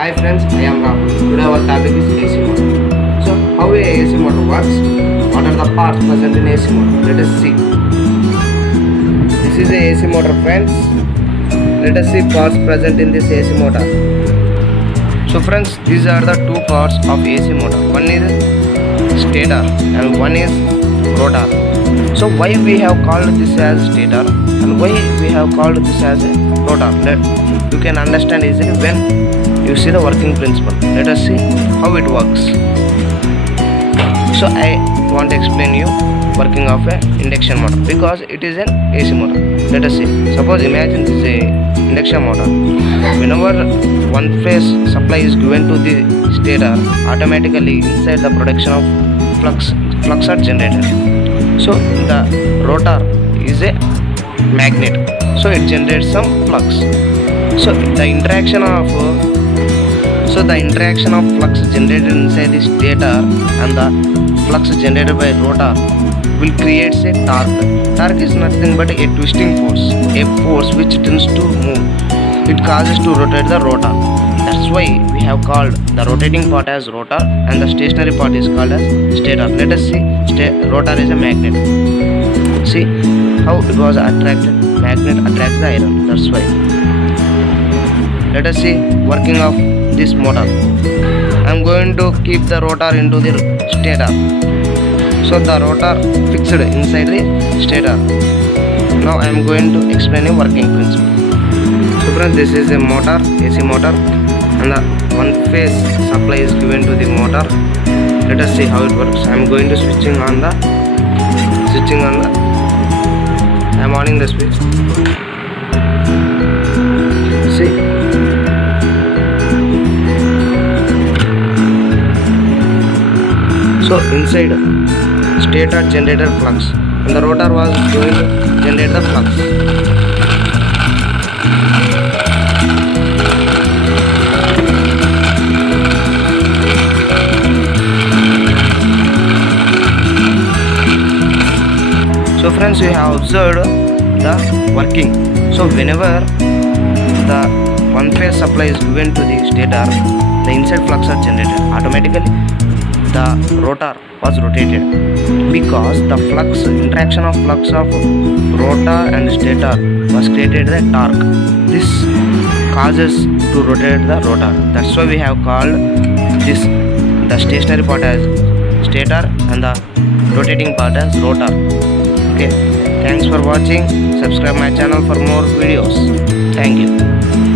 Hi friends, I am Ram. Today our topic is AC motor. So how a AC motor works? What are the parts present in AC motor? Let us see. This is a AC motor friends. Let us see parts present in this AC motor. So friends, these are the two parts of AC motor. One is stator and one is rotor. So why we have called this as stator and why we have called this as a rotor? You can understand easily when you see the working principle. Let us see how it works. So I want to explain you working of a induction motor because it is an AC motor. Let us see. Suppose imagine this is a induction motor. Whenever one phase supply is given to the stator, automatically inside the production of flux are generated. So the rotor is a magnet. So it generates some flux. So the interaction of flux generated inside the stator and the flux generated by rotor will create a torque. Torque is nothing but a twisting force, a force which tends to move. It causes to rotate the rotor. That's why we have called the rotating part as rotor and the stationary part is called as stator. Let us see. Rotor is a magnet. See how it was attracted. Magnet attracts the iron. That's why. Let us see working of this motor. I am going to keep the rotor into the stator. So the rotor fixed inside the stator. Now I am going to explain a working principle. So friends, this is a motor, AC motor, and the one phase supply is given to the motor. Let us see how it works. I am going to switching on the. I am on the switch. See. So inside stator generated flux and the rotor was going to generate the flux. So friends, we have observed the working. So whenever the one phase supply is given to the stator, the inside flux are generated. Automatically the rotor was rotated because the interaction of flux of rotor and stator was created a torque. This causes to rotate the rotor. That's why we have called this the stationary part as stator and the rotating part as rotor. Okay, thanks for watching. Subscribe my channel for more videos. Thank you.